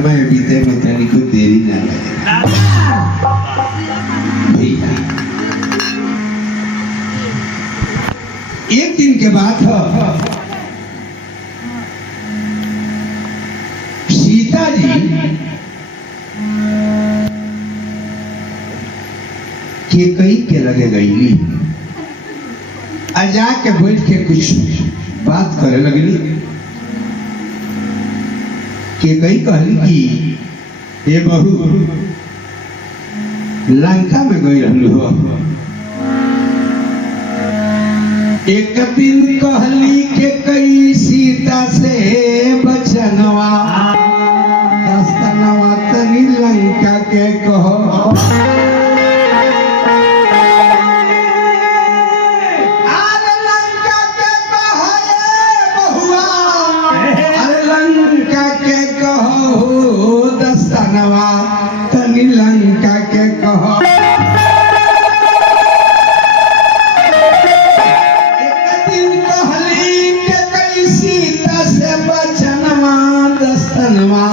समय बीते में तनी को देरी ना लगे भैया। एक दिन के बाद सीता जी के कई के लगे गई अजा के बैठ के कुछ बात करे लगली। के कई कहली कि ये बहू लंका में गई रहलू हो। एक दिन कहली के कई सीता से बचनवा दस्तनवा तनी लंका के कहो। तनी लंका के कहो। एक दिन कहली के कई सीता से बचनवा दस्तनवा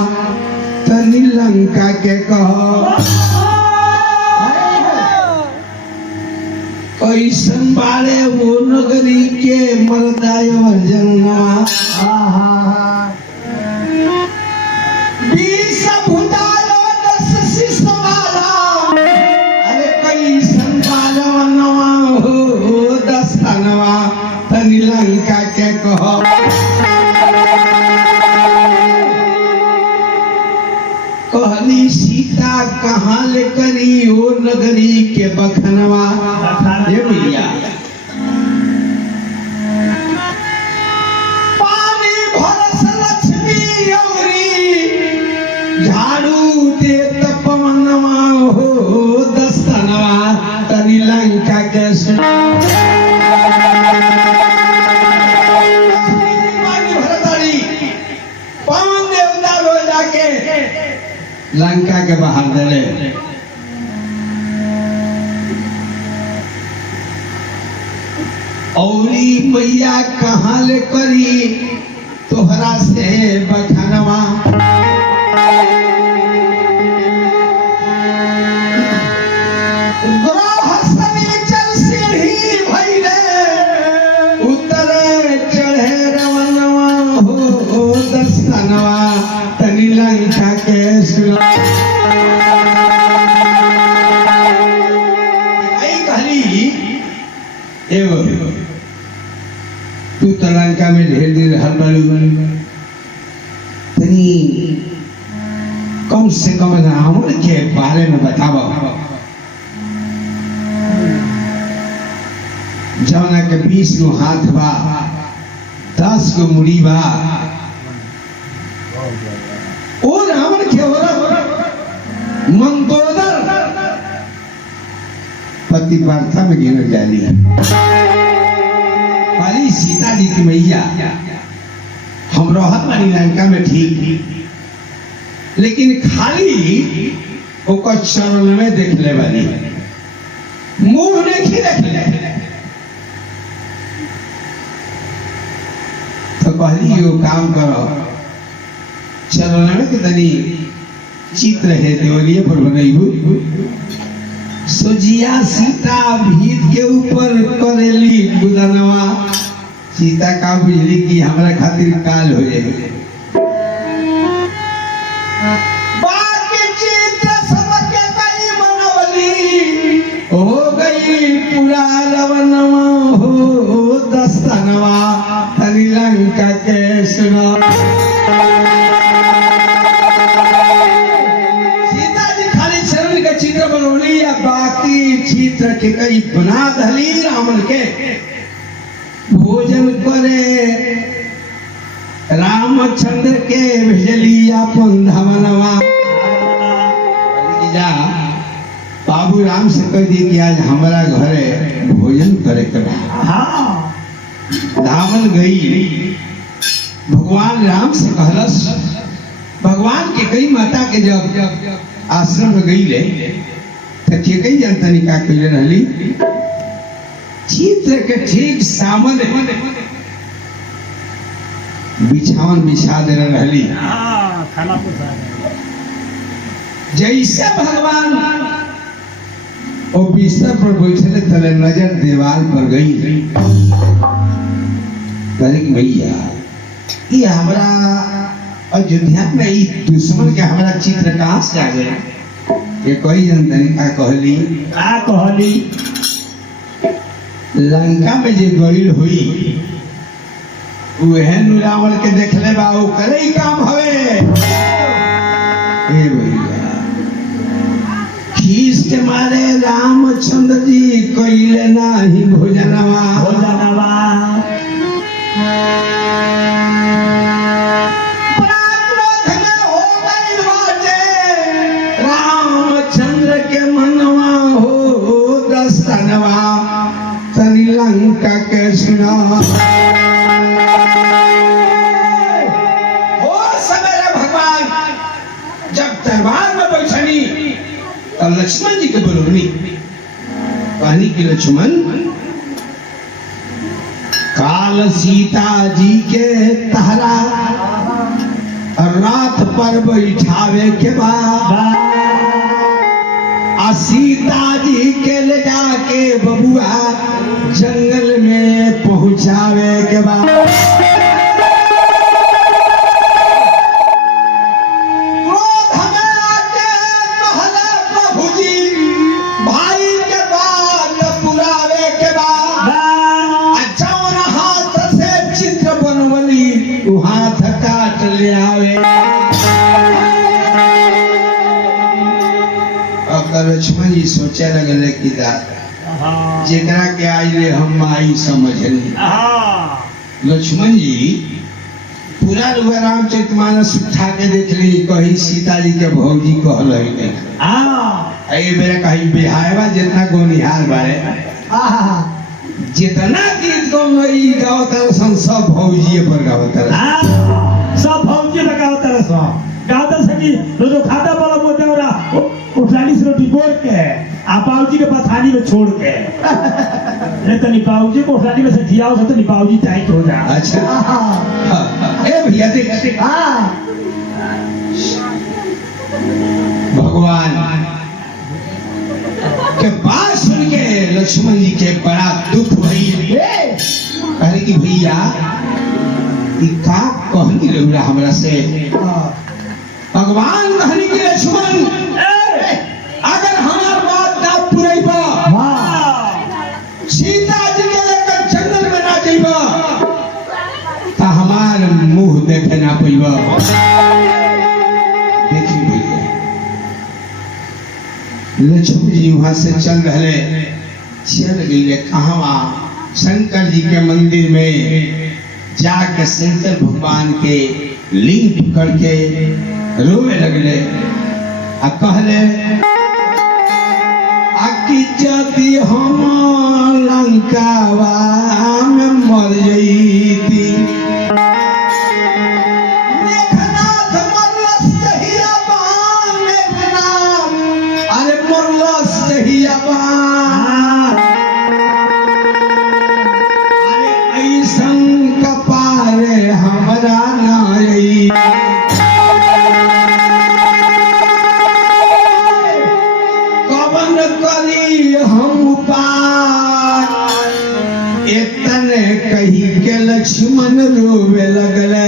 तनी लंका के कहो। कैसन बारे वो नगरी के मर्दाय जनवा। तनी लंका के कहो। कहली सीता कहाँ ले करी ओ नगरी के बखनवा। ये भैया पानी भरस लक्ष्मी औरी झाड़ू दे तपवनवा हो दस्तनवा तनी लंका के सुना। लंका के बाहर दले औरी मैया कहाँ ले करी तोहरा से बखनवा। तनी लंका के सुना। तू तो लंका में ढेर दिन रहल बालू तनी कम से कम रावण के बारे में बतावा। जौना के 20 गो हाथ बा 10 गो मुड़ी बा। ओ रावण के मंदोदर पतिव्रता में गिर जाली। पाली सीता जी की मैया हम रहत वाली लंका में ठीक लेकिन खाली ओकर चरण में देख ले वाली मुंह नहीं देख ले। तो कहली यो काम करो चरण में के तनी चित्र है देवलिए पर बनैबू। सोजिया सीता भीत के ऊपर करेली गुदनवा। सीता का बिजली की हमरा खातिर काल हो जाए। बाकी चित्र सबके कई बनवली हो गई पूरा रवनवा हो दस्तनवा तनी लंका के सुना। चित्र बनौली या बाकी चित्र के कई बना दली रावण के भोजन करे रामचंद्र के भेजली अपन धमनवा। जा बाबू राम से कह दी कि आज हमारा घरे भोजन करे के धामन गई। भगवान राम से कहलस भगवान के कई माता के जब आश्रम में गई ले तो कई जनतनी का कहले रहली चित्र के ठीक सामने बिछावन बिछा दे रहली। जैसे भगवान वो बिस्तर पर बैठे तले नजर दीवार पर गई। भैया ये हमारा अयोध्या में ई दुश्मन के हमारा चित्र कहाँ से आ गए? ये कोई जनतनी का कहली लंका में जे गईल हुई वह रावण के देखले बा वो करे ही काम हवे। ए भैया खीस के मारे रामचंद्र जी कइले नाही भोजनवा रामचंद्र के मनवा हो दस्तनवा तनी लंका के सुना दरबार में बैठनी और लक्ष्मण जी के बोलोनी कहनी कि लक्ष्मण काल सीता जी के तहरा रात पर बैठावे के बाद सीता जी के ले जाके बबुआ जंगल में पहुंचावे के बाद हाथ काट ले आवे। अब लक्ष्मण जी सोचे लगले कि जेकरा के आज ले हम माई समझली। लक्ष्मण जी पूरा रामचरितमानस उठा के देख ली कहीं सीता जी के भौजी कहल बेरा कहीं बिहारवा जितना गोनिहार बारे जितना गीत गावतर सब भौजी पर गावतर सब भौजी पर गावतर सकी जो खाता वाला मोटेवरा उठानी से रोटी बोल के आ बाबूजी के पथानी में छोड़ के नहीं तो बाबूजी को उठानी में से दिया हो तो बाबूजी टाइट हो जाए। अच्छा ए भैया देख भगवान के बात सुन के लक्ष्मण जी के बड़ा दुख भई कहे कि भैया का कहनी रहुला हमरा से भगवान कहनी कि लक्ष्मण अगर हमार बात ना पुरैबा सीता जी के लेकर जंगल में ना जइबा तो हमार मुंह देखे ना पैबा। देखी भैया लक्ष्मण जी वहां से चल गए कहा शंकर जी के मंदिर में जाके शंकर भगवान के लिंग पकड़ के रोवे लगले आ कहले आकि यदि हम लंकावा में मर जईती कही के लक्ष्मण रोवे लगले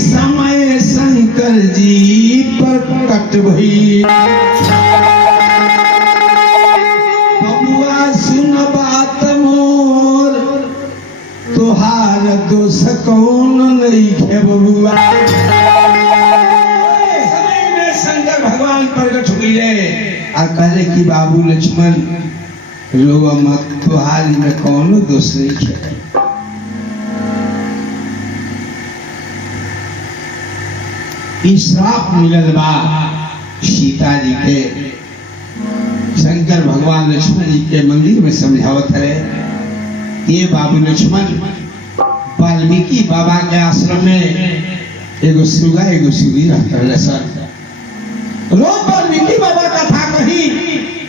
समय शंकर जी पर कट भई बबुआ सुन बात मोर तुहार दोष कौन नहीं है बबुआ। समय में शंकर भगवान प्रकट हुए आ कहले कि बाबू लक्ष्मण रोवा मत तुहार में कौन दोष नहीं है। श्राप मिलल बा सीता जी के शंकर भगवान लक्ष्मण जी के मंदिर में समझावत है ये बाबू लक्ष्मण वाल्मीकि बाबा के आश्रम में एगो सुगा एगो सुगी रहता सर रोज वाल्मीकि बाबा कथा कही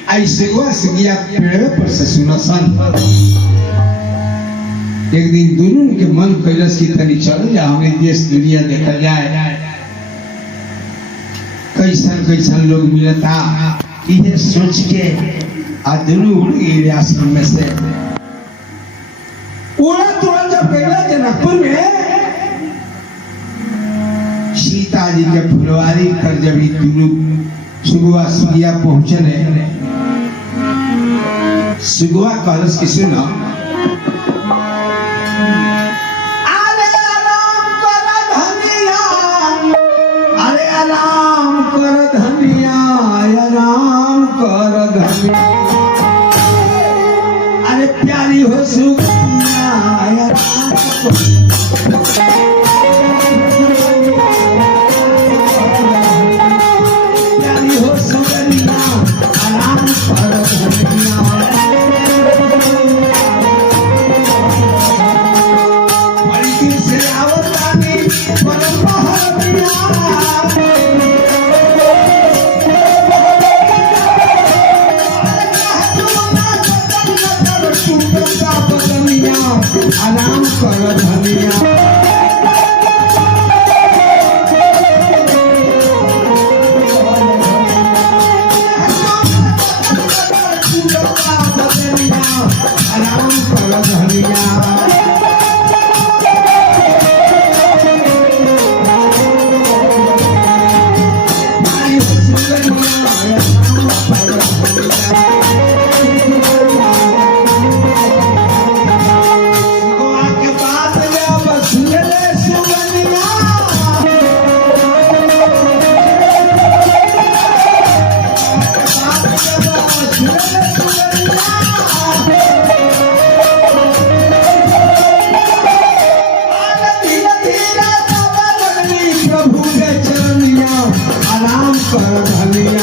आ ऐसे हुआ सिगिया पेड़ पर से सुना सन। एक दिन दोनों के मन कैलस की तनी चल जा हमें देश दुनिया देखा जाए कैसन कैसन लोग मिलता ये सोच के आ दोनों उड़ गए आश्रम में से। उड़ा तुरंत जब गया जनकपुर में सीता जी के फुलवारी कर जब दोनों सुगुआ सुगिया पहुंचने सुगुआ कलश की सुना अरे प्यारी हो सुगिया प्यारी हो सुगनिया आराम कर धनिया बड़ी दिन से आवतानी परम बहरिया आराम कर धनिया आराम कर धनिया आराम कर धनिया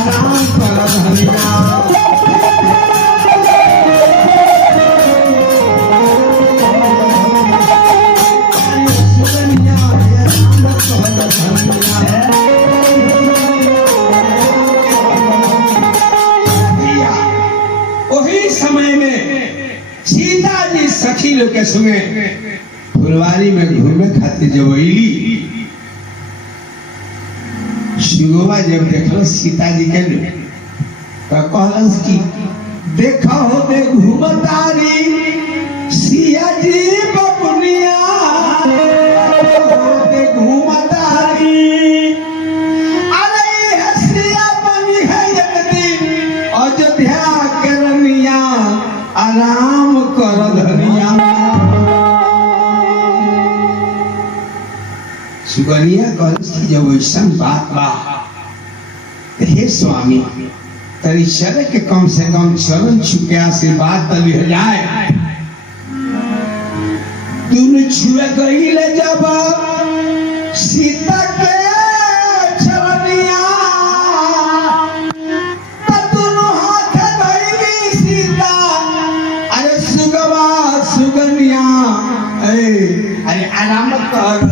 आराम कर धनिया समय में सीता जी सखी लोग के संगे फुलवारी में घूमे खातिर जब अली सुगवा जब देखल सीता जी के तो कहलस की देखा हो दे घूमतारी सिया जी बबुनिया दे घूमतारी अरे हसिया बनी है एक दिन अयोध्या आराम कर धनिया सुगनिया कहती जब ऐसा बात बा हे स्वामी तरी चले के कम से कम चरण छुके आशीर्वाद तली हो जाए तूने छुए गई ले जब सीता के चरनिया सुगनिया अरे आराम कर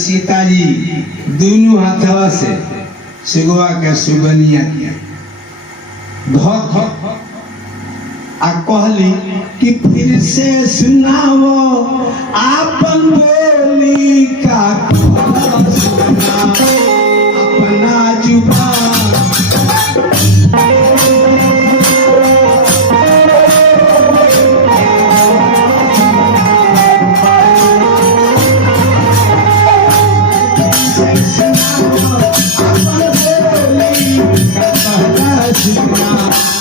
सीता जी दोनों हाथवा से सुगवा के सुगनिया धक आ कहली कि फिर से सुनाओ आपन बोली का अपना जुबान सुना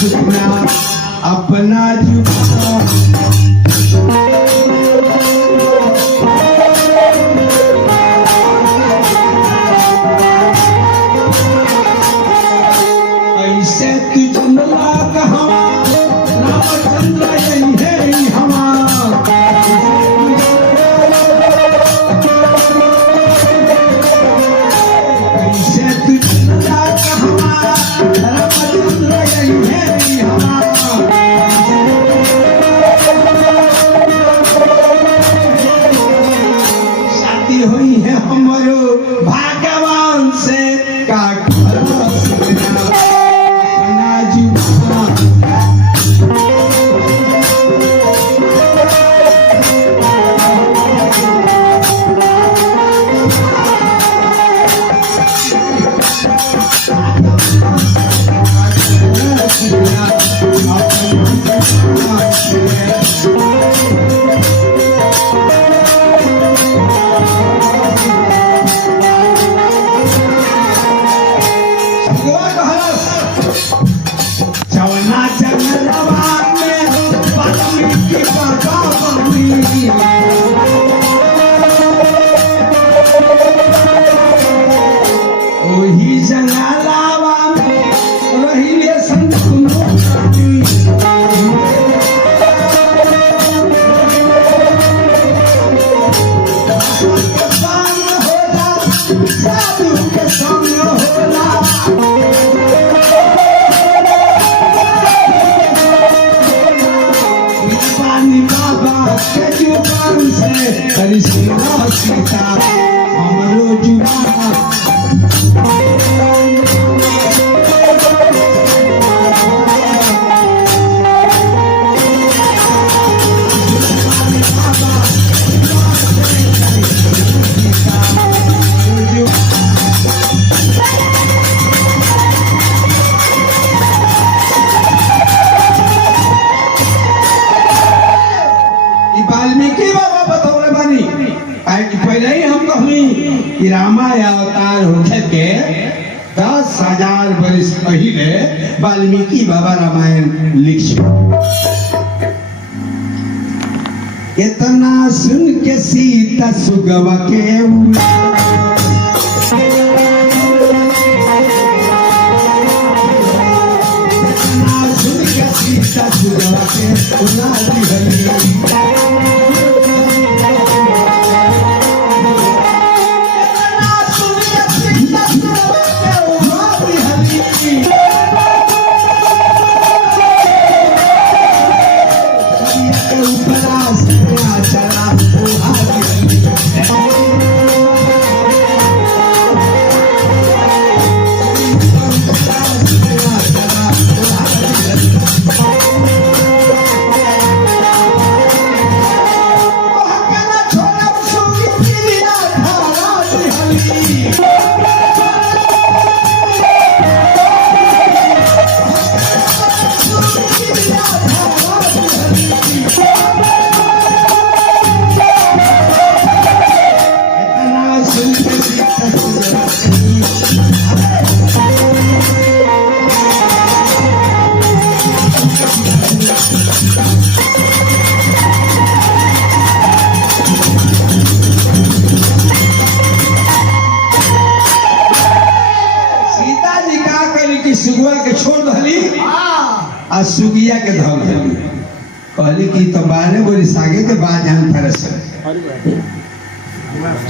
सुना अपना जुबान ऐसे तू जमला कहाँ रामचंद्र यही है ऐसे तू जमला कहाँ रामचंद्र यही है शादी हुई है हमारो भगवान से का वही जंगलावा में रहिले संतुनो साधु के संग होला पानी बाबा के जुबान से हरि सीता सीता हमरो जुबान वाल्मीकि बाबा बतौले बानी कि पहले ही हम कहनी कि रामायण अवतार होखे के 10,000 वर्ष पहले वाल्मीकि बाबा रामायण लिख इतना सुन के सीता सुगवा के इतना सुन के सीता सुगवा के उला दी सुगुआ के छोड़ दली आ सुगिया के धल दली कहली कि तो 12 बरिस आगे के बाद जान फरस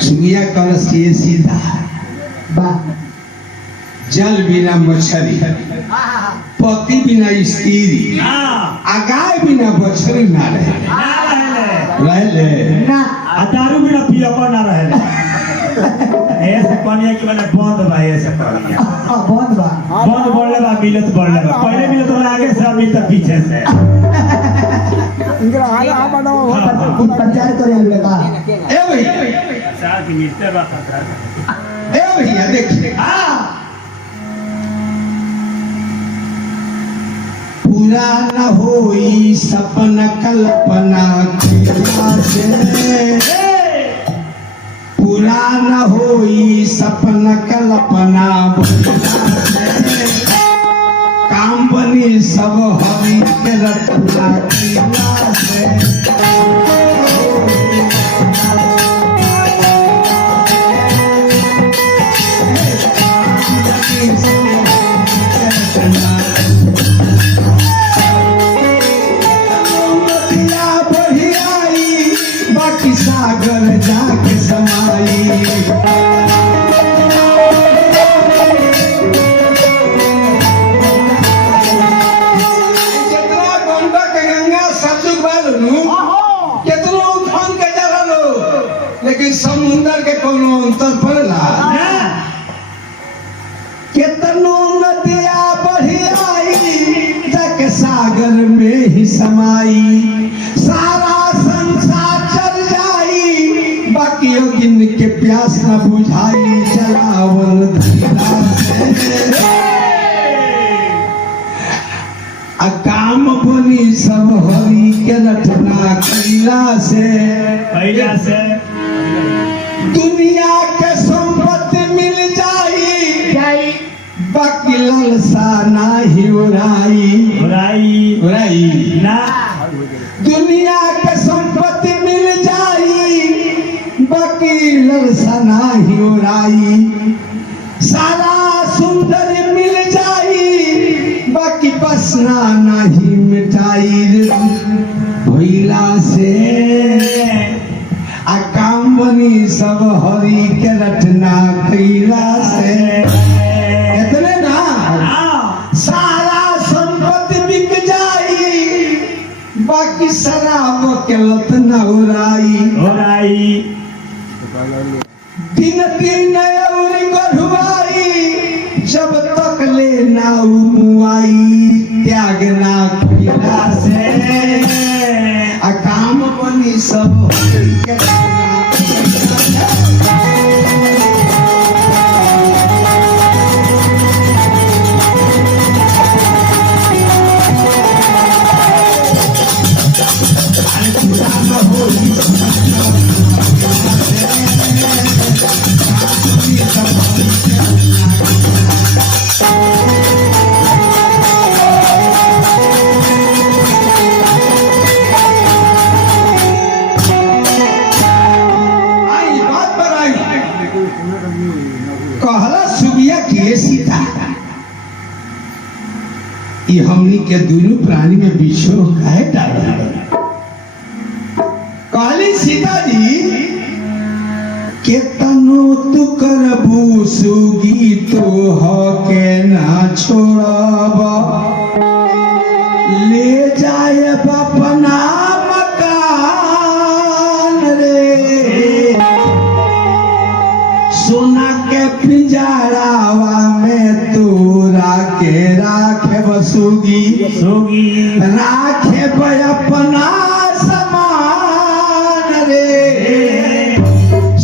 सुगिया कलश ये सीधा जल बिना मछली पति बिना स्त्री आ गाय बिना बछड़ी ना रहे दारू बिना पियबा ना रहे ऐसे कनिया की मैंने बंद बा ऐसे कनिया बंद बढ़ले बा मिलत बढ़ले बा पहले मिलत वाला आगे से अभी तक पीछे से इनका हाल आ बनो पंचायत करे हुए का ए भैया साथ मिलते बा ए भैया देखिए पूरा न होई सपना कल्पना से पूरा न होई सपना कल्पना काम काम बनी सब हरि के रटना कैला से नदिया बही आई बाकी सागर जाके समाई जितना गंडक गंगा सतलुज बालू कितनो उफान के जरा लो लेकिन समुंदर के कोनो अंतर पड़ला कितनो नदिया बही आई जाके सागर में ही समाई सारा संसार चल जाई बाकी योगिन के प्यास न बुझाई जलावन धीरा से आ काम बनी सब हरि के रटना कैला से दुनिया के संपत्ति मिल जाई बाकी लालसा नाही उड़ाई ना दुनिया के संपत्ति मिल जाई बाकी लालसा नाही उड़ाई सारा सुंदर मिल जाई बाकी बसना नहीं मिटाई भइला से आ काम बनी सब हरि के रटना कैला से इतने ना सारा संपत्ति बिक जाई बाकी शराब के लत न उड़ाई दिन दिन और गढ़ुआई जब तक ले ना मुआई त्याग ना कैला से आ काम बनी सब हरि के रटना कहला सुबिया के सीता ये हमनी के दोनों प्राणी में विषो काहे डाला कहली सीता जी केतनो तू करबू सुगी तो हो के ना छोड़ब ले जाए अपना मकान रे सोना के पिंजरावा में तोरा के राखे बसुगी राखे अपना समान रे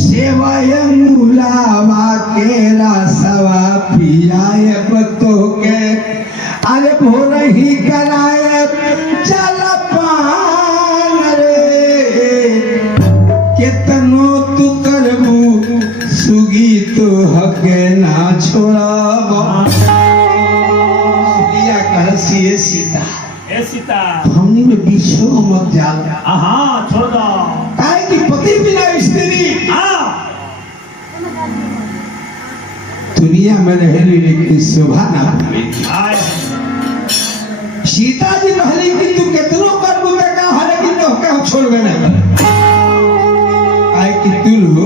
सेवय मुलावा के रसवा पियाए बतो के अरे भोर ही कराए चल पान रे केतनो तू करबू सुगी तो हके ना छोड़ब सुगिया कहसी ए सीता हमनी में विषो मत जाला छोड़ दो काहे कि पति बिना स्त्री दुनिया में रहली लेकिन शोभा ना पावेगी सीता जी कहली कि तू कितनो करबू बेटा हरे कि तो के छोड़बे ना करे काहे कि तू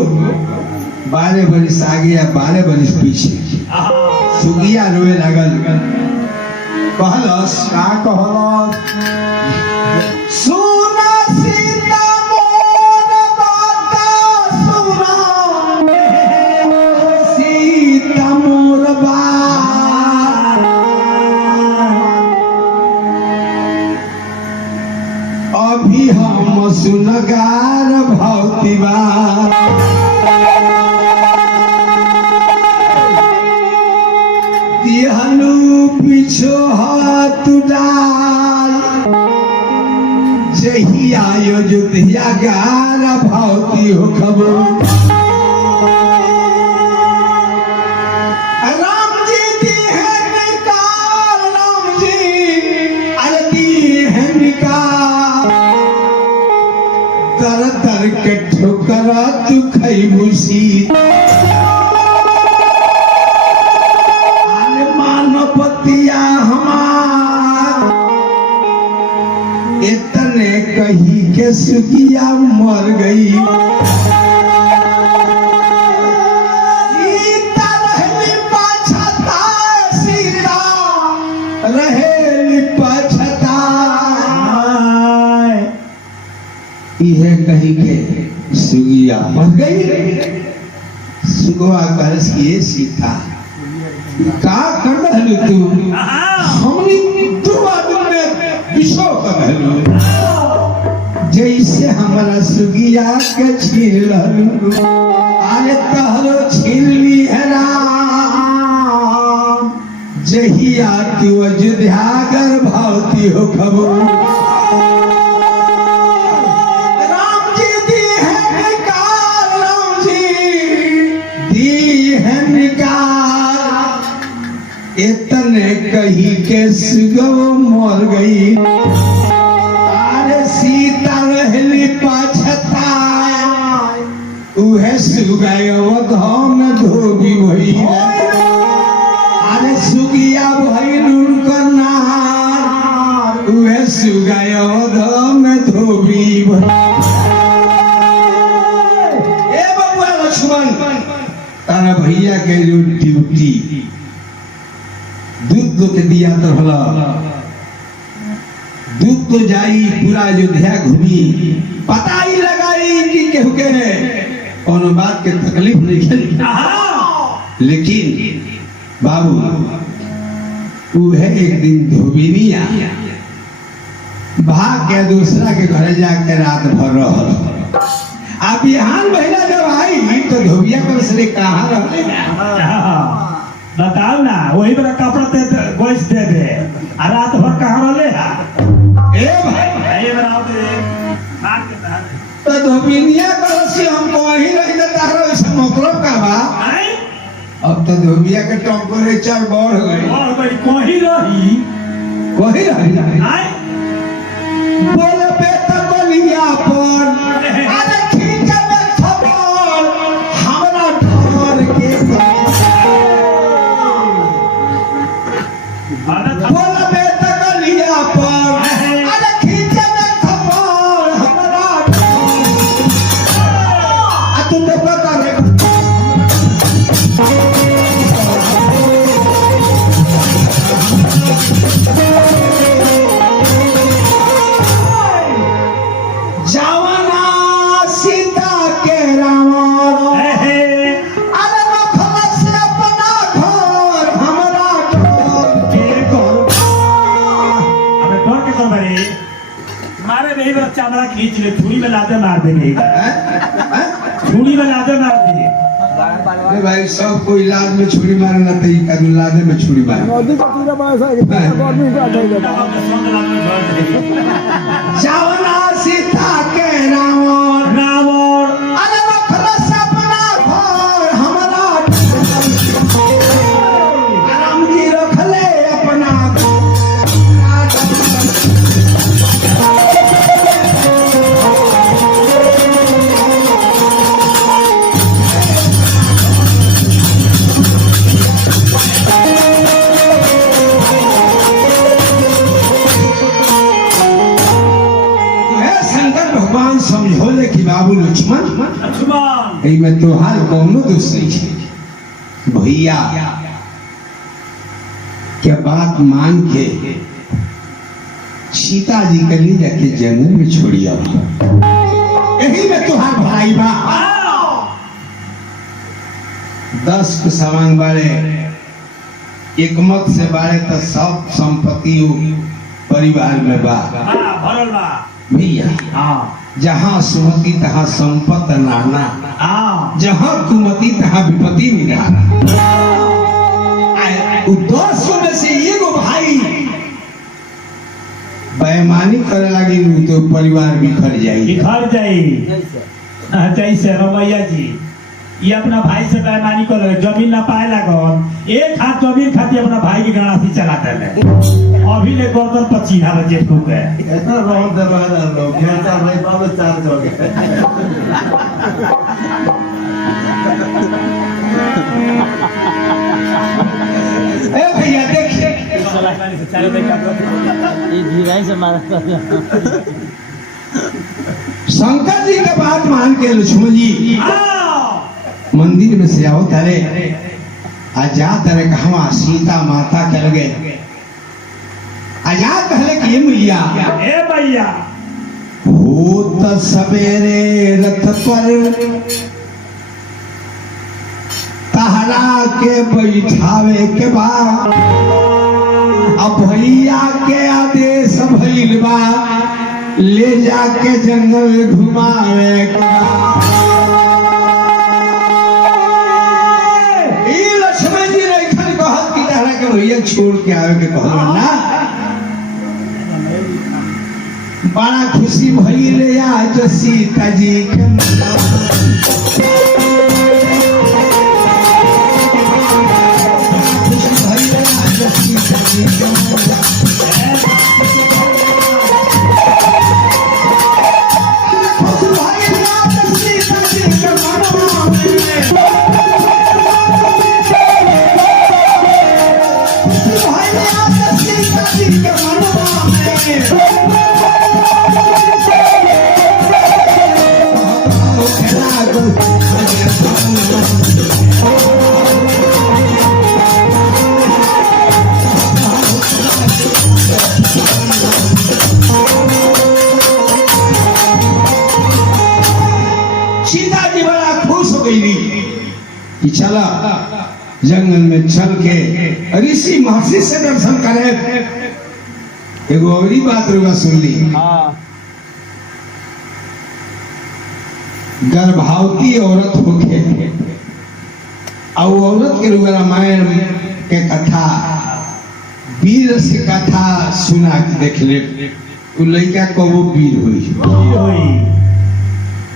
12 बरिस आगे या 12 बरिस पीछे सुगिया रोए लगल कहलस का कहलस सुना सीता मोर बात सुना सीता मोर बात अभी हम सुनगार भौतिबा हनु पीछो हाथ डाल जही आयो जुतिया गारा भावती हो खबर राम जी दी है निकाल राम जी सीता आने मानवतिया हमार इतने कही के सुखिया मर गई सीता रहली पछता सीता रहेली पछता इहे कही के सुगिया मर गई सुगवा कहस ये सीता का कर रहलू तू हमनी दू आदमी में विषो कर रहलू जैसे हमारा सुगिया के छीन रहलू अरे तहरो छीन ली है राम जहिया तू अयोध्या गर्भवती हो खबर इतने कही के सुगो मर गई अरे सीता रहली पछता उहे सुगयो धन धोबी भई अरे सुगिया भइल उनकर नार उहे सुगयो धन धोबी भई ए बबुआ लक्ष्मण तारा भैया के जो ड्यूटी दूध तो के दिया तो भला दूध तो जाई पूरा अयोध्या घूमी पता ही लगाई कि केहू के कोनो बात के तकलीफ नहीं खेली लेकिन बाबू वो है एक दिन धोबिनिया भाग के दूसरा के घर जाके रात भर रह आप बिहान महिला जब आई तो धोबिया पर से कहाँ रहले बताओ ना वही मेरा कपड़ा दे गोश दे दे रात भर कहाँ रहे ए भाई ये बनाओ दे मार के तार तो धोबिनिया करसी हम वही रही तो तारा ऐसा मतलब का बा अब तो धोबिया के टेम्परेचर बढ़ गई और भाई कोही रही आए बोले बेटा बलिया पर अरे खींच में थप्पड़ हमरा डर के बोला बेटा गलिया पर अरे खींचे में थप्पड़ हमरा आ तू तो पता रे जवाना सीता के रावण अरे रखला से अपना घर हमरा मारे नहीं बस चामड़ा खींच ले छुरी में लाते मार देंगे छुरी में लाते मार दिए अरे भाई सब कोई लाद में छुरी मारना तो कदम लादे में छुरी मार नदी का तीरा बास है गवर्नमेंट का जवाना सीता के रावण रावण अरे रखला से अपना घर हमरा राम जी रखले अपना समझोले कि बाबू लक्ष्मण में तोहार कौनो दोष नहीं है भैया क्या बात मान के सीता जी के लिए जाके जंगल में छोड़िया यही में तोहार भाई बा 10 के सवांग बारे एक मत से बारे तो सब संपत्ति परिवार में बा भैया जहाँ सुमति तहाँ संपत नाना जहाँ कुमति तहाँ विपत्ति निराना में से एगो भाई बेईमानी करे लगी तो परिवार बिखर जाई जैसे रमैया जी ये अपना भाई से बेईमानी कर रहे, जमीन ना पाए लागल, एक हाथ जमीन खाती अपना भाई की गणासी चलाते रहे। अभी ले गर्दन पर चीना बजे ठोक है। ऐसा रोड दे रहा है लोग, मेरा भाई बाबू चार्ज हो गए। ए भैया देखिए, ये धीरे से मारा था। शंकर जी के बात मान के लक्ष्मण जी मंदिर में से आओ तारे आजा तारे कहवा सीता माता के लगे आजा कहले कि मैया ए भैया भूत सवेरे रथ पर तहरा के बैठावे के बाद अब भैया के आदेश भइल बा ले जाके जंगल घुमावे के बा। ई लक्ष्मण जी रेखन कहत कि तहरा के भैया छोड़ के आवे के कहल ना। बड़ा खुशी भइले आज सीता जी के सीता जी बड़ा खुश हो गई कि चला जंगल में चल के ऋषि महर्षि से दर्शन करे। एगो और ही बात रुआ सुन ली, गर्भवती औरत होके और औरत के रुआ रामायण के कथा वीर से कथा सुना के देख ले तो लड़का कबो वीर हुई।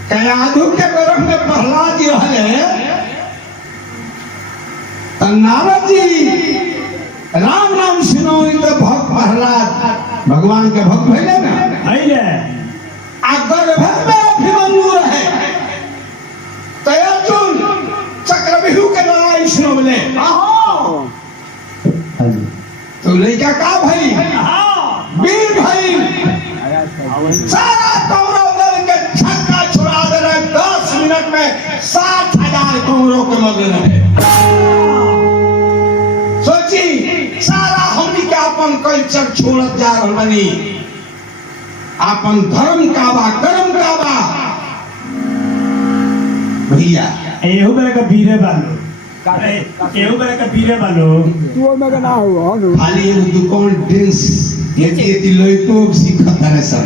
कयाधु के गर्भ में प्रहलाद जी रहे, नारद जी राम नाम सुनो तो भक्त प्रहलाद भगवान के भक्त भइले ना भइले। आ गर्भ में अभिमन्यु रहे तो अर्जुन चक्रव्यूह के लड़ाई सुनो बोले तो लड़का का भाई वीर भाई सारा कौरव दल के छक्का छुड़ा दे रहे। 10 मिनट में 60,000 कौरव के मर रहे। सोची सारा हमनी के अपन कल्चर छोड़त जा रहल बनी, अपन धर्म का बा कर्म का बा भैया। एहू बेरे का बीरे बालो, एहू बेरे का बीरे बालो। तू में ना हुआ नु खाली एगो दुकान डांस ये लइको सीखत रहे सब।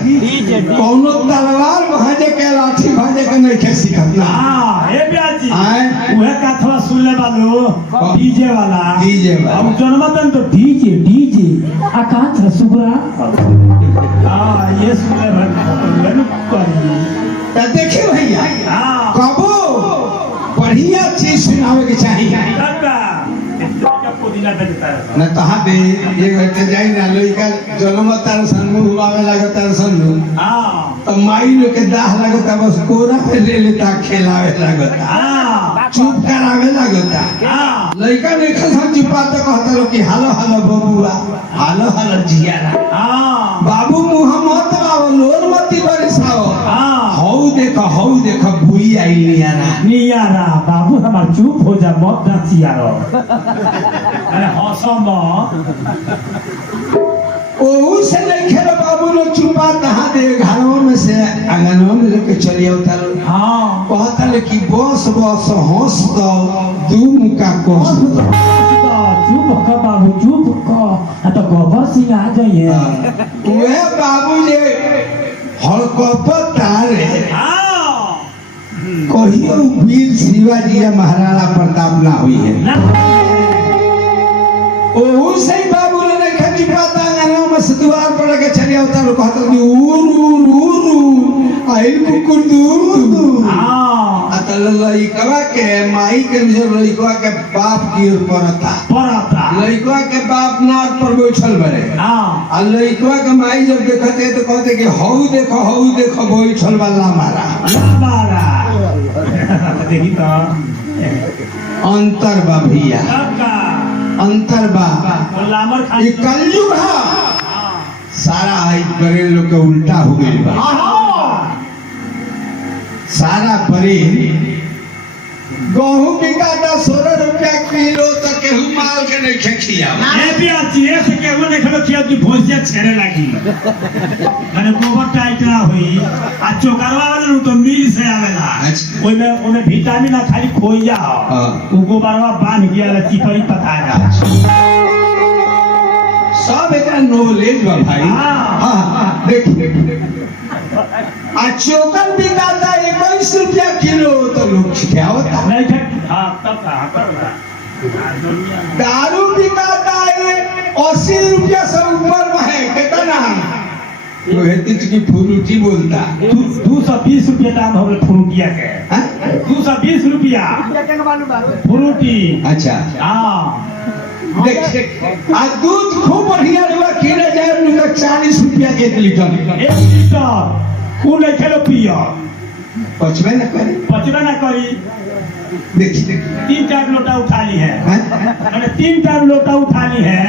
कौनो तलवार भाजे के लाठी भाजे के नहीं खे सीखत ना। हां ए ब्याजी आए उहे कथवा सुन ले बालो डीजे वाला। अब जन्मतन तो डीजे डीजे आकांत रसुगरा। हां ये सुन ले भगवान करी त देखिए भैया हां कबो बढ़िया चीज सुनावे के चाहिए काका इसका पुदीना बेचता है न तहा दे ये घटे जाई ना लइका जन्म तार सन्मुख हुआवे लागत सन्नु। हां तो माई लोग के दाह लगता बस कोरा पे ले लेता खिलावे लगता हां चुप करावे लगता। हां लइका ने खसन चिपा तो कहता लो कि हालो हालो बबुआ हालो हालो जियारा हां बाबू मुंह मत बाबू लोर मती बरसाओ। हां हौ देखो भूई आई नियारा बाबू हमार चुप हो जा मत नाचियारो। अरे हौसम ओहू से नहीं खेलो बाबू लोग चुपा कहा दे घरों में से आंगनों में लेके चली होता लो। हाँ कहता ले कि बस बस हंस दो दू मुका कोस दो। चुप का बाबू चुप का तो गोबर सिंह आ जाइए। वे बाबू जे हड़कपता रे कहियो वीर शिवाजी या महाराणा प्रताप ना हुई है। ओहू से बाबू ने खजी पाता गाना में द्वार पर के चली होता लो कहता कि उरू उरू आई कुकुर दूर हाँ अतल लइकवा के माई के जो लइकवा के बाप की ओर पड़ता पड़ता लइकवा के बाप नार पर बैठल बड़े हाँ आ लइकवा के माई जब देखते तो कहते कि हऊ देखो बैठल वाला हमारा हमारा देखी तो अंतर बा भैया सबका अंतर बा लामर खा ये कलयुग है सारा आई करे लोग के उल्टा हो गई बा सारा परे गेहूं बिकाता 16 रुपया किलो तक केहू माल के नहीं खेखिया ये भी अच्छी है से केहू ने खलो किया कि भोसिया छेड़े लगी माने गोबर टाइट ना हुई आ चोकरवा वाला नु तो मिल से आवेला अच्छा। ओमे विटामिन ना खाली खोइया हां उ गोबरवा बांध गया ला चिपरी पता जा सब एक नॉलेज बा भाई हां देख आ चोकर बिकाता 21 रुपया किलो तो लोग क्या होता नहीं थे हां तब कहां पर दारू बिकाता है 80 रुपया से ऊपर में है कितना वो हेती की फ्रूटी बोलता 220 रुपया दाम हो गए फ्रूटिया के हाँ? 220 रुपया फ्रूटी अच्छा हाँ देख आ दूध खूब बढ़िया हुआ किलो जाए 40 रुपया के 1 लीटर 1 लीटर कौन नहीं खेलो पिया पचवे न करे पचड़ा ना करी देख 3-4 लोटा उठा ली है हाँ? मैंने 3-4 लोटा उठा ली है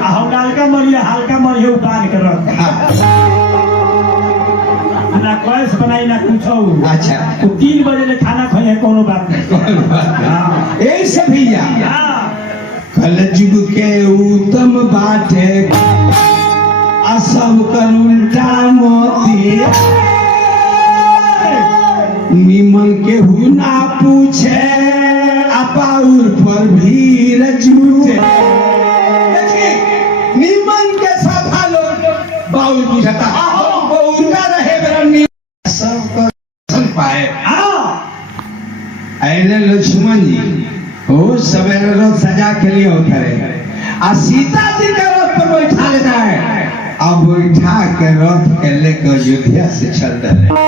आ हम हल्का मरिया उतार के रख ना कैस बनाई ना कुछ अच्छा तो 3 बजे ले खाना खाए कोनो बात नहीं यही से भैया हाँ कलयुग के उत्तम बाटे असम कर उल्टा मोती निमन के हु ना पूछे अपाउर पर भीड़ जुटे निमन के सभा लोग बाउल बुझता उनका रहे बरनी सब को सुन पाए ऐने लक्ष्मण जी ओ सवेरे रोज सजा के लिए होता है आ सीता जी के रथ पर बैठा लेता है अब बैठा के रथ के लेकर अयोध्या से चल रहे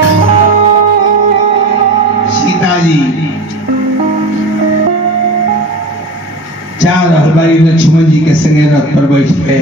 सीता जी जा रहल बारी लक्ष्मण जी के संगे रथ पर बैठ के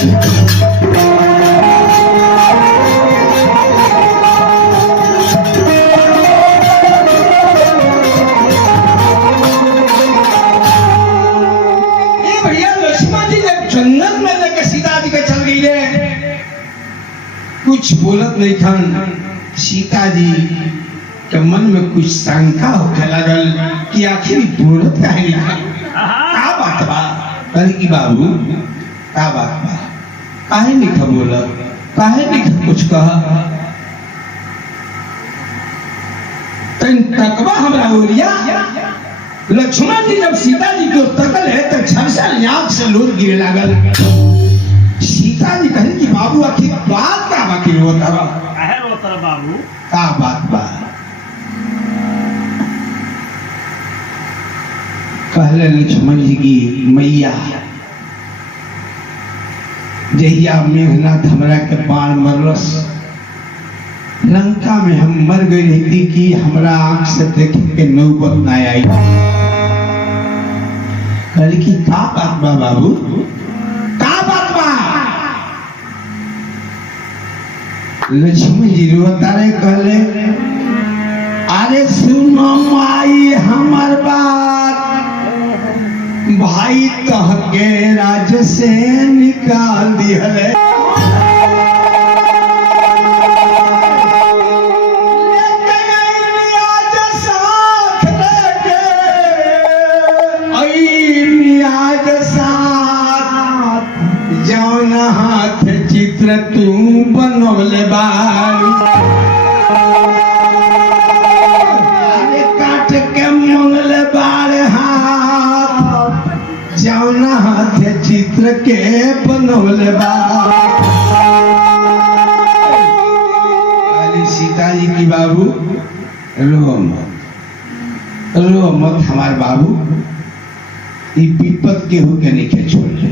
ये भैया लक्ष्मण जी जब जंगल में लेकर सीता जी के चल गई रे, कुछ बोलत नहीं खन। सीता जी के मन में कुछ शंका होने लगल कि आखिर बोलत काहे नहीं, का बात बा? कहे कि बाबू का बात बा, काहे नहीं बोलत, काहे नहीं कुछ कहा? तन तकवा हमरा ओरिया। लक्ष्मण जी जब सीता जी को तकल है तो झरझर आंख से लोर गिरे लागल। सीता जी कहे कि बाबू आखिर बात का बाकी होता बा? काहे रोता बाबू? का बात बा? कहले लक्ष्मण जी की मैया, जहिया मेघनाथ हमरा के बाण मरलस, लंका में हम मर गई रहती कि हमरा आंख से देखे के नौबत ना आई। कहले कि का बात बा बाबू, का बात बा? लक्ष्मण जी रोता रहे, कहले अरे सुनो माई हमर बात, भाई तहके राज्य से निकाल दिहले, जौन हाथ चित्र तू बनवले बारू, अरे काट के मंगले बार हाथ, जौन हाथ चित्र के बनवले बारू। सीता जी की बाबू रो मत हमार बाबू, ई विपत केहू के नहीं छोड़ ले,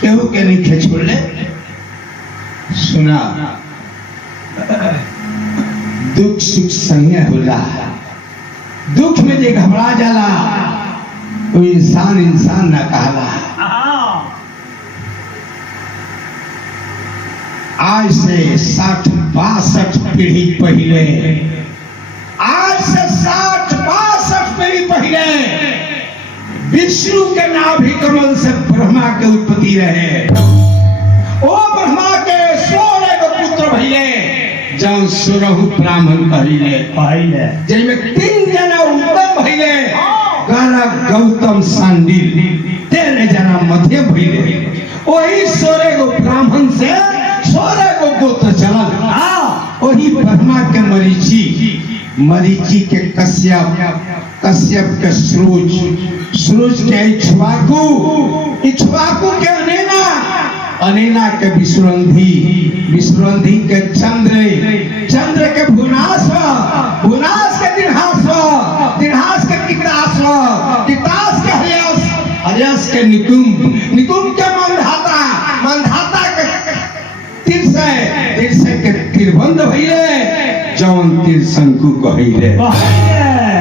केहू के नहीं छोड़ ले। सुना, दुख सुख संगे होला, दुख में जे घबरा जाला वो इंसान ना कहला। आज से 60-62 पीढ़ी पहले, आज से 60-62 पीढ़ी पहले विष्णु के नाभि कमल से ब्रह्मा के उत्पत्ति रहे। ओ ब्रह्मा के 16 गो पुत्र भइले, जौन 16 ब्राह्मण पहिले, जिनमें 3 जना उत्तम भइले, गरग गौतम सांडिल, 13 जना मध्य भइले। वही 16 गो ब्राह्मण से 16 गो गोत्र चलल। वही ब्रह्मा के मरीचि के कश्यप के सूरज के इक्ष्वाकु के अनेना के विश्वरंधी के चंद्र के भुनास के दिनहास के कितास के हर्यस के निकुंभ के मंधाता के तिरसे के तिरबंध भइले, जौन तिरशंकु कहिले।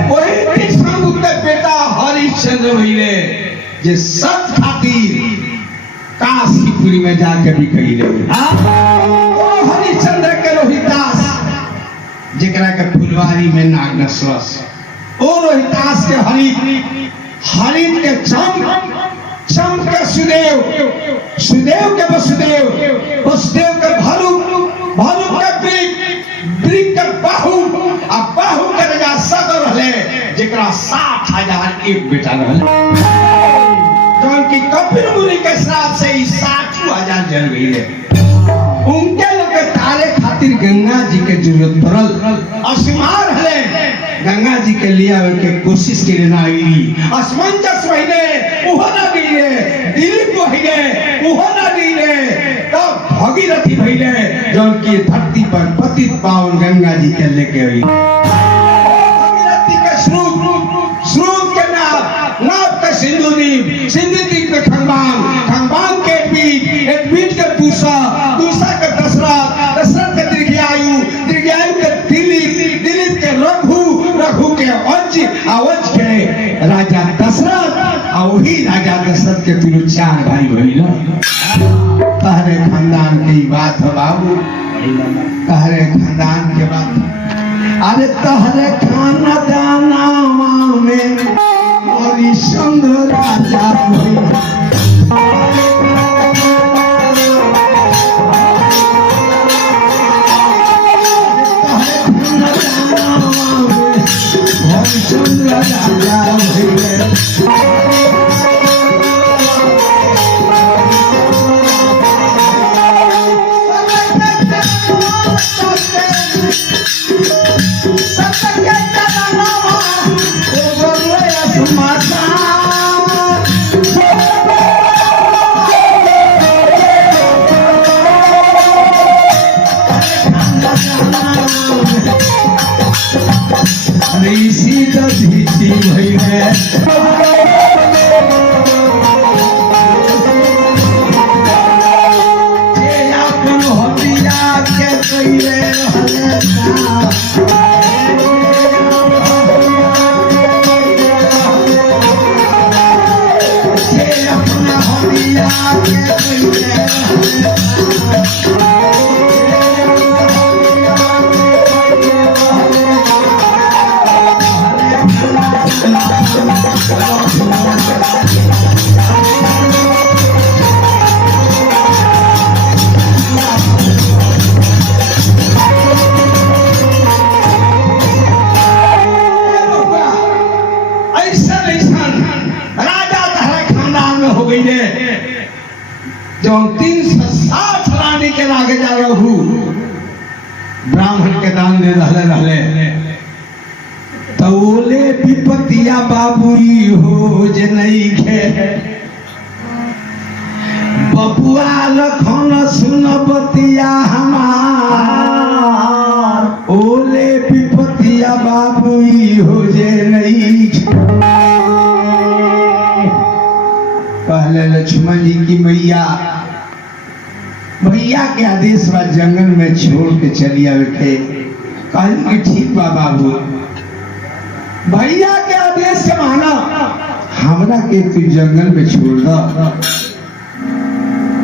वही तिरशंकु के बेटा हरिश्चंद्र भइले, जे सत खातिर काशीपुरी में जाके भी कहिले। ओ हरिश्चंद्र के रोहितास, जेकरा के फुलवारी में नाग नसलस, ओ रोहितास के हरित के चम के सुदेव के वसुदेव के भालू के ब्रिक के बाहु के राजा सगर रहले, जेकरा 60,001 बेटा रहले, जौन की कपिल मुनि के श्राप से 60,000 जल गई है। उनके लोग के तारे खातिर गंगा जी के जरूरत पड़ल। असमान रहले, गंगा जी के लिए आवे के कोशिश के लिए ना आई। असमंजस महीने उहो ना दिले, दिलीप महीने उहो ना दिले, तब भगीरथी भइले, जौन की धरती पर पतित पावन गंगा जी के लेके आई। भगीरथी के स्रोत के नाव के सिंधु द्वीप के खंबान के पीठ के पूसा के दशरथ के दीर्घायु के दिलीप के रघु के अवज के राजा दशरथ, और वही राजा दशरथ के 4 भाई बहिन। तहरे खानदान की बात है बाबू, तहरे खानदान के बात। अरे तहरे खानदाना में और चंद्र राजा चंद्र राजा ऋषि दधीची भइले जे अपन हबिया के कइले रहले जे अपन हबिया के कइले जो 360 रानी के लागे जा रहू ब्राह्मण के दान दे रहले तौले विपतिया बाबुई हो जे नहीं खे बबुआ लखन सुन बतिया हमार ओले विपतिया बाबुई हो जे नहीं पहले लक्ष्मण जी की मैया भैया के आदेश बा जंगल में छोड़ के चली आवे थे कहली कि ठीक बा बाबू भैया के आदेश से माना हमरा के तू जंगल में छोड़ दो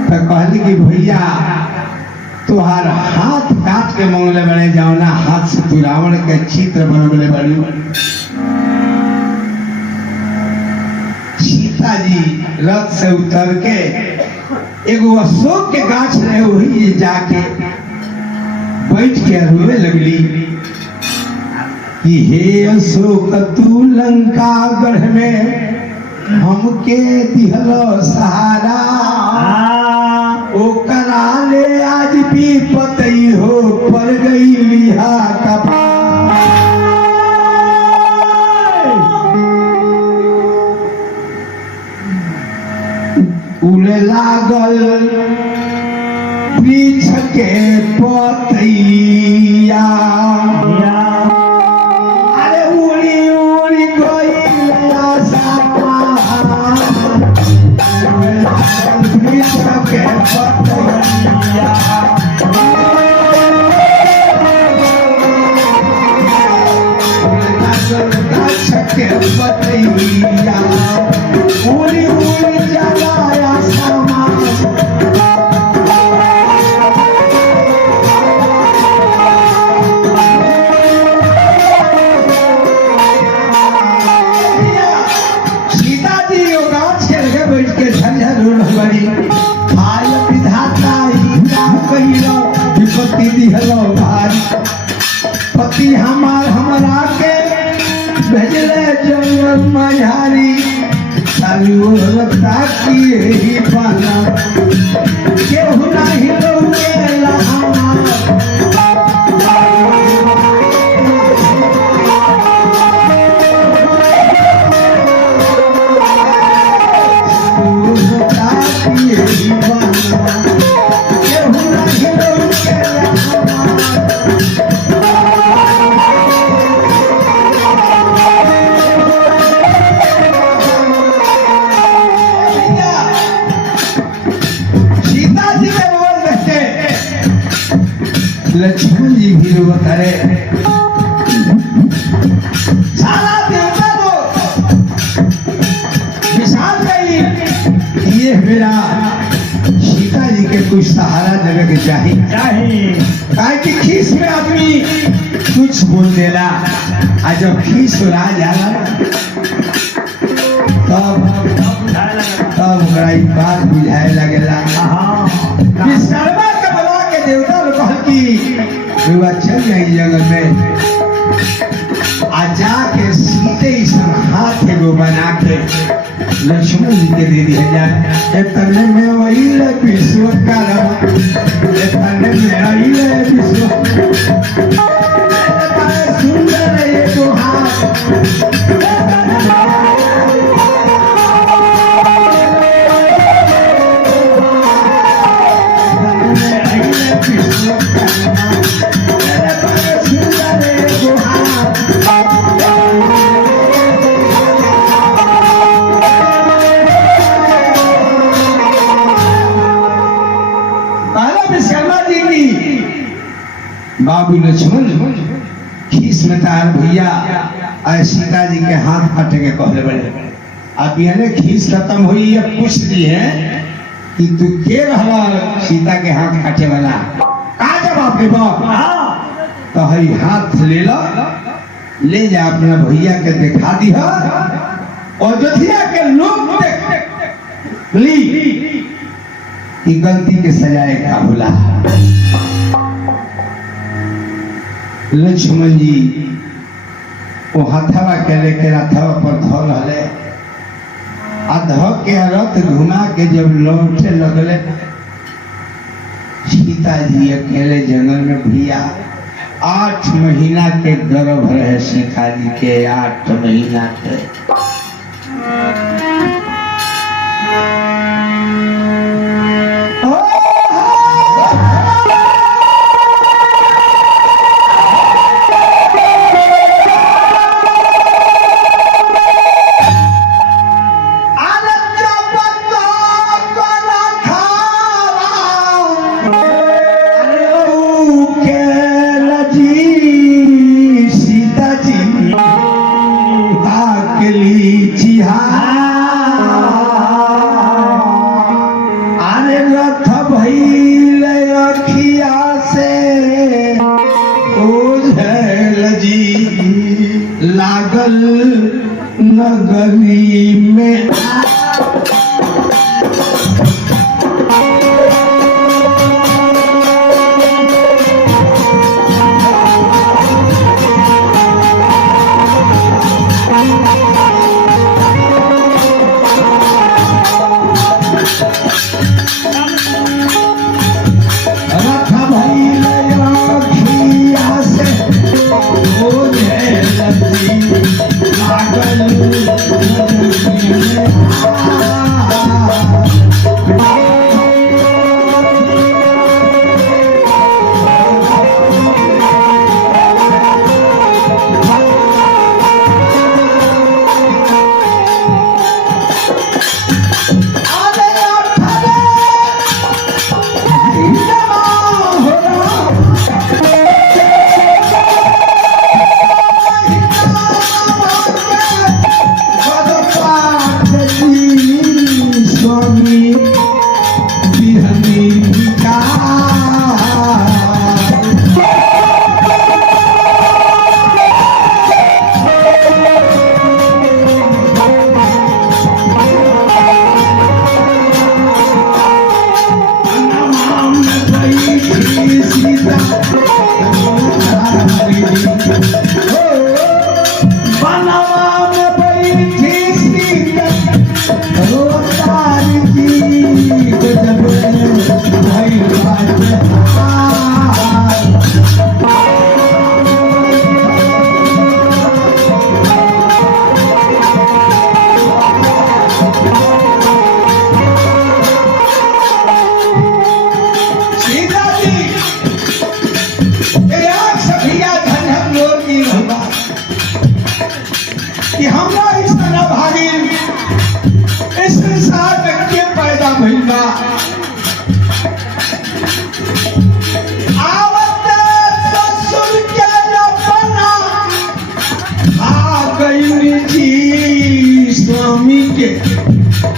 तो कहली कि भैया तुहार हाथ काट के मंगले बने जाओ ना हाथ से तू रावण के चित्र बनवले बनी सीता जी रथ से उतर के एगो अशोक के गाछ रहे वही जाके बैठ के रोए लगली कि हे अशोक तू लंका गढ़ में हमके दिहलो सहारा ओ कराले आज भी पतई हो पर गई लिहा का उड़े लागल वृक्ष के पतैया अरे उड़ी उड़ी गइल वृक्ष के पतैया वृक्ष के पतैया उड़ी उड़ी जलाया समाज सीता जी गाछ के लगे बैठ के झंझर बड़ी हाल विधाता कहिलो विपत्ति दिहलो भारी पति हमरा के भेजले जंगल मझारी चालू लगता की ही पाना केहू नहीं लौकेला लक्ष्मण जी भी बता रहे सारा देवता को विशाल गई ये मेरा सीता जी के कुछ सहारा देवे के चाहिए। चाहे काहे कि खीस में आदमी कुछ बोल देला, आ जब खीस उड़ा जाला ना, तब ओकरा ई बात बुझाए लगेला। विश्वकर्मा के बना के देवता लोग कहल कि रुआ चल जाई जंगल में, आ जाके सीते सन हाथ एगो बना के लक्ष्मण जी के दे दिया जाए। तने में वही विश्वकर्मा, तने में वही विश्व सुंदर एगो हाथ बाबू लक्ष्मण खीस में तार भैया आए सीता जी के हाथ काटे के कहले बड़े। अब ये खीस खत्म हुई, ये पूछ दी है कि तू के रहला सीता के हाथ काटे वाला, का जवाब देबो? तो हई हाथ ले लो, ले जा अपना भैया के दिखा दी है, अयोध्या के लोग देख ली कि गलती के सजाए का होला। लक्ष्मण जी वो हथवा के लेके रथवा पर धल हले, अध के रथ घुमा के जब लौटे लगले, सीता जी अकेले जंगल में भैया 8 महीना के गर्भ रहे सीता जी के, 8 महीना के। सीता जी आकली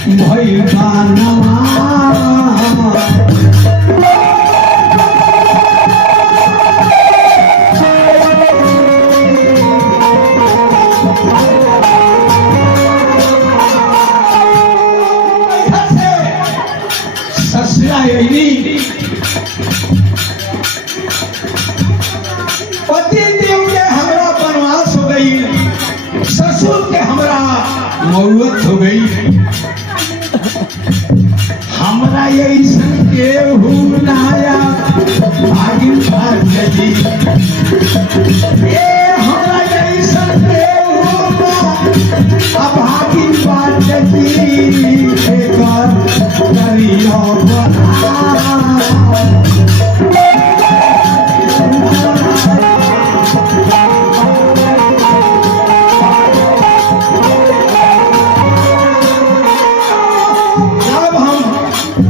भइल बानवा पति देव के हमरा वनवास हो गई, ससुर के हमरा मौत हो गई। हमरा ऐसन केहू नाया भागिन भाग्य जी, ए हमरा ऐसन केहू ना भागिन भाग्य जी, एकर करियो बना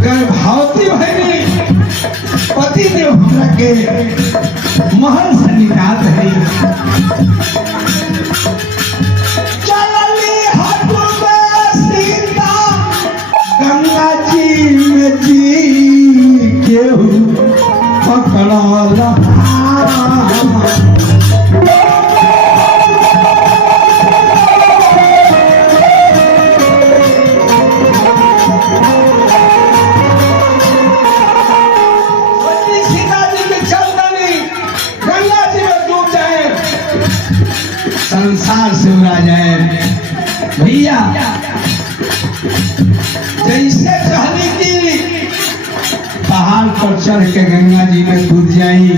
गर्भवती भैनी पति देव हमरा के महल से निकाल है। चलली हट में सीता गंगा जी में जी केहू पकड़ल संसार से उड़ा जाए भैया। जैसे कहने की पहाड़ पर चढ़ के गंगा जी में कूद जाई,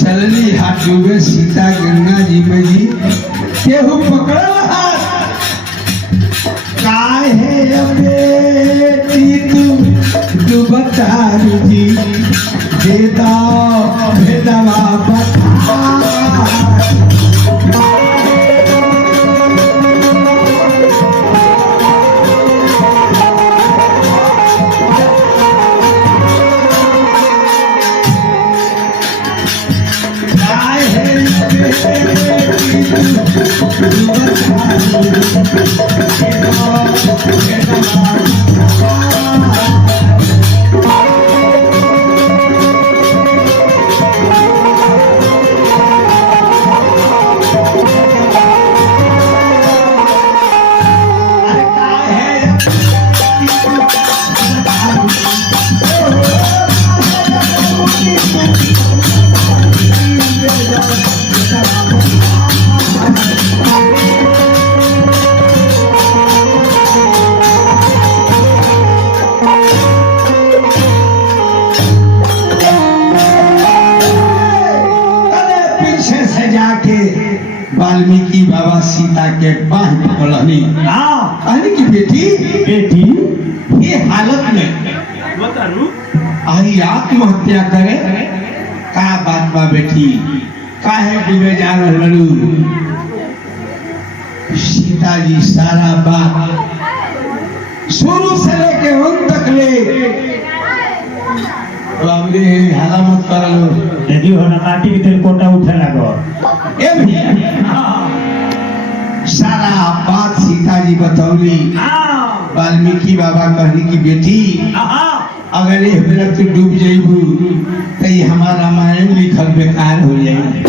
चलनी हाथ डूबे सीता गंगा जी में जी केहू पकड़ल हाथ। काहे बेटी तू डूबतारू जी, भेदा भेदवा बता वाल्मीकि बाबा सीता के बाह पकड़नी। कहनी की बेटी ये हालत में आई आत्महत्या करे का बात बा बेटी, काहे डूबे जा रहलू? सीता जी सारा बात शुरू से लेके अंत तक ले बाबरे हाला मत करलो। यदि हो ना माटी के तेल कोटा उठे लगो ए भैया सारा बात सीता जी बतौली। वाल्मीकि बाबा कहनी की बेटी अगर ये बेरा तू डूब जाइबू तो ये हमारा रामायण लिखल बेकार हो जाई।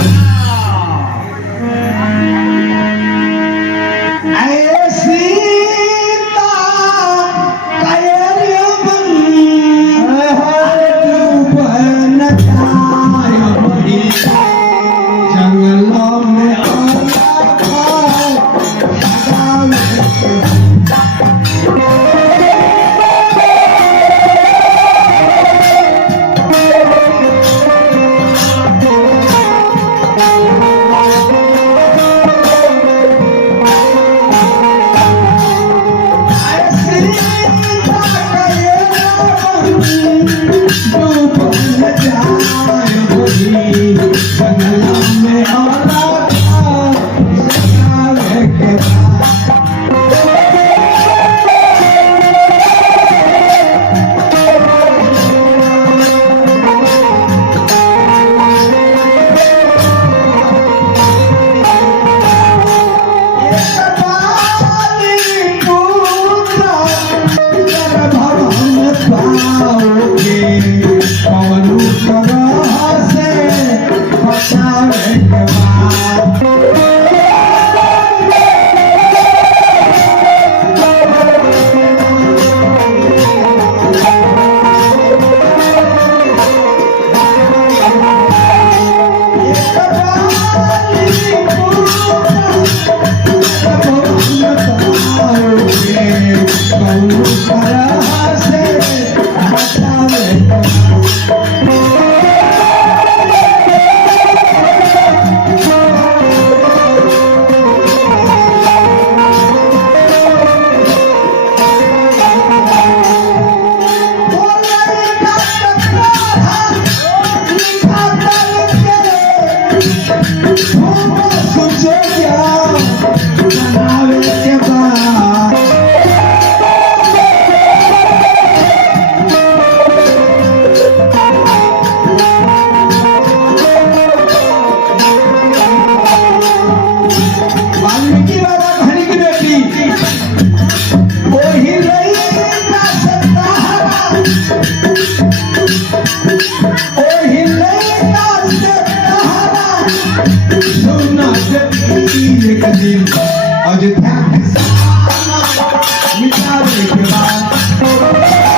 करे के बाद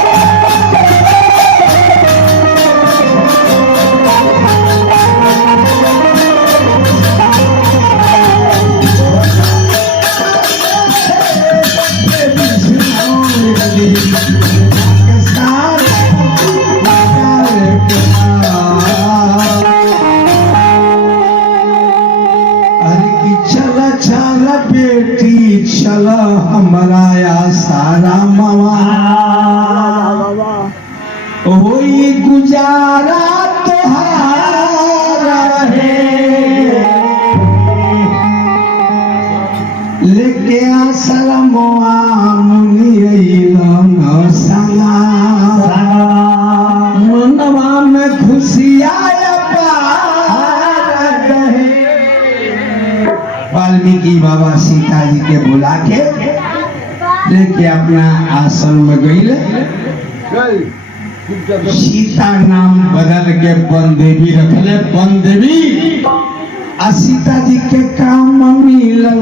चला चला बेटी चला हमारा या सारा मामा होई गुजारा तोहारा है लेके आसरा मोआ मुनि अइलन संगा मनवा में खुशिया वाल्मीकि बाबा सीता जी के बुला के लेके अपना आश्रम में गई सीता नाम बदल के वन देवी रखले वन देवी आ सीता जी के काम मिलल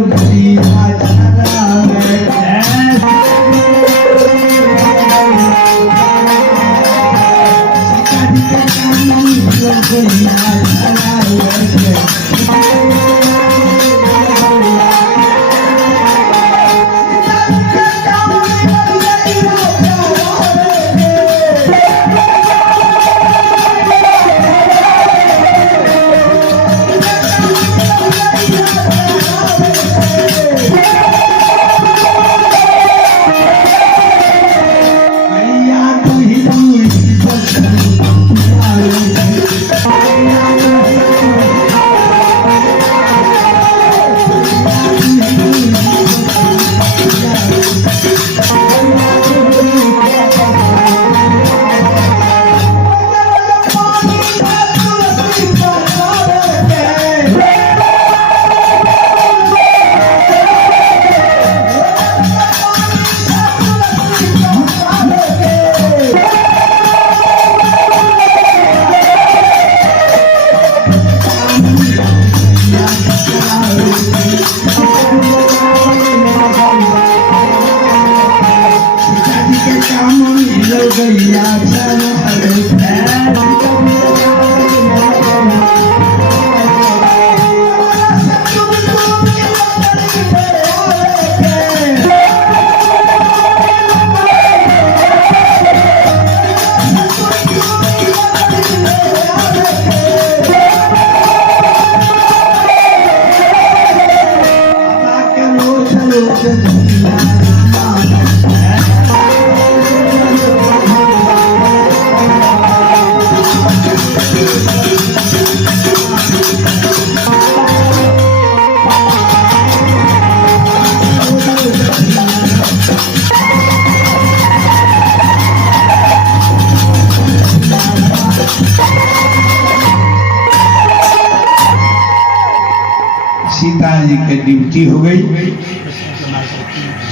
सीता जी के ड्यूटी हो गई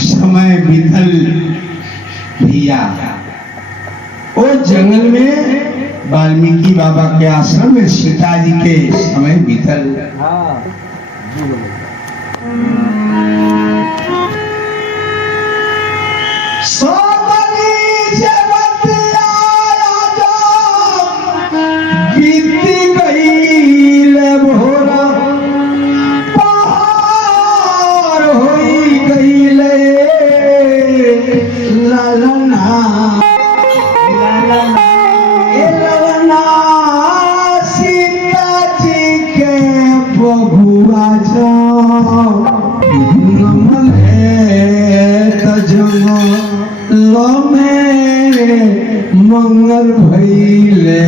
समय बीतल भैया वो जंगल में वाल्मीकि बाबा के आश्रम में सीता जी के समय बीतल बीती गई भोरा मंगल भइले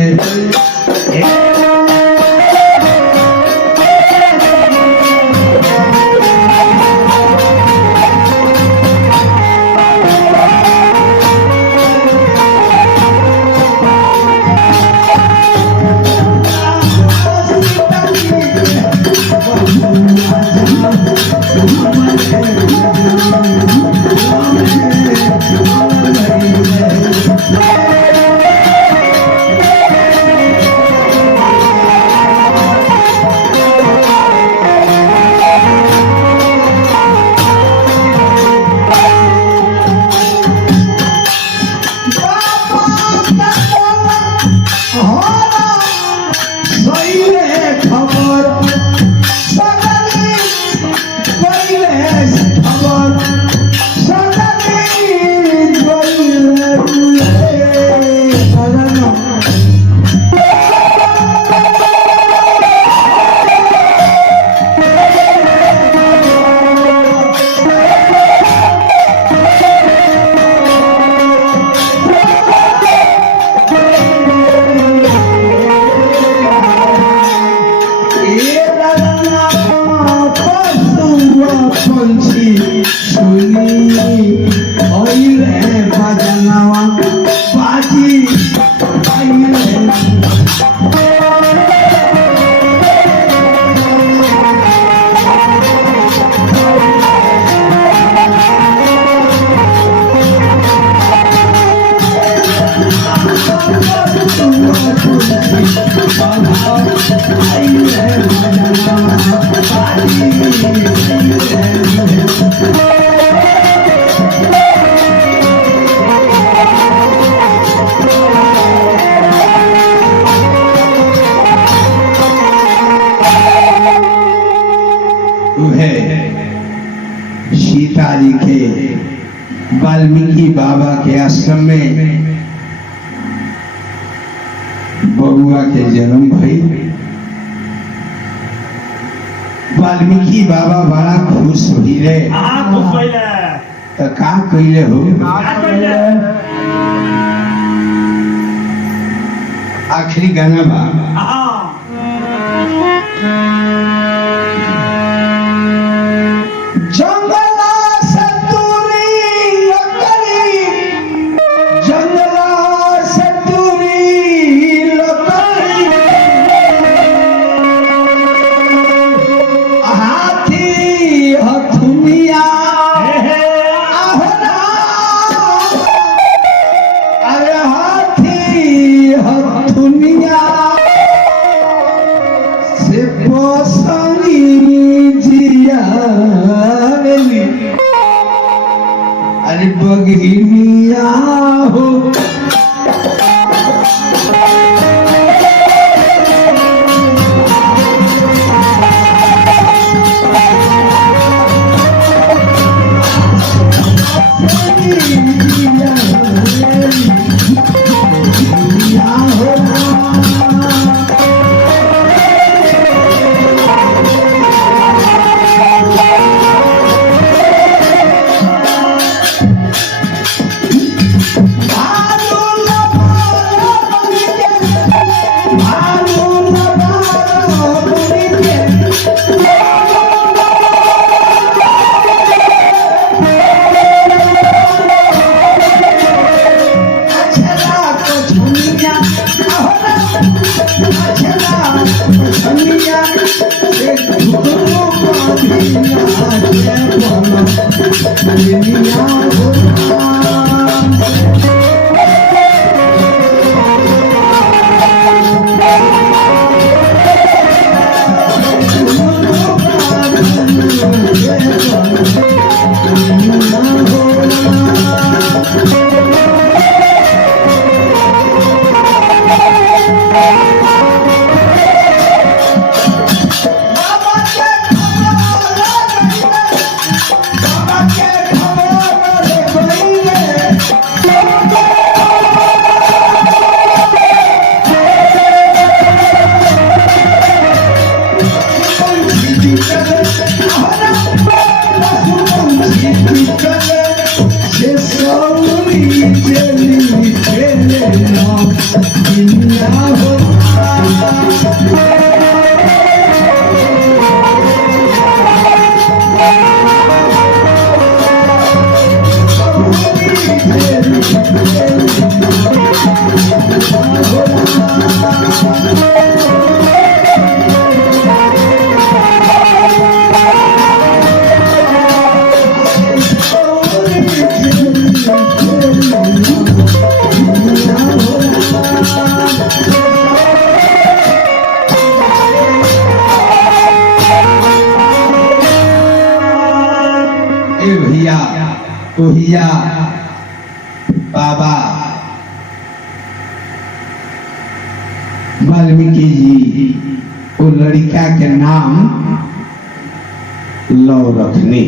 वाल्मीकि बाबा के आश्रम में बबुआ के जन्म भई। वाल्मीकि बाबा बड़ा खुश हुई रे। खुश भइले तो का कइले हो? आखिरी गाना बा जंगला से दूरी लकड़ी, जंगला से दूरी लकड़ी, हाथी हथुनिया आहना, अरे हाथी हथुनिया से पोसनी जिया, अरे बगिनिया हो भैया बाबा वाल्मीकि जी वो लड़का के नाम लौ रखने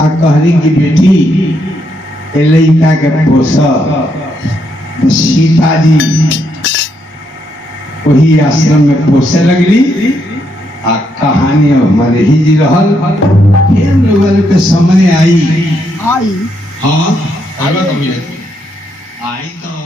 आ कहरी की बेटी ए लड़का के पोस सीता जी वही आश्रम में पोसे लगली आ कहानी हमारे ही जी रहल फिर लोगन के समय आई आई हाँ आई तो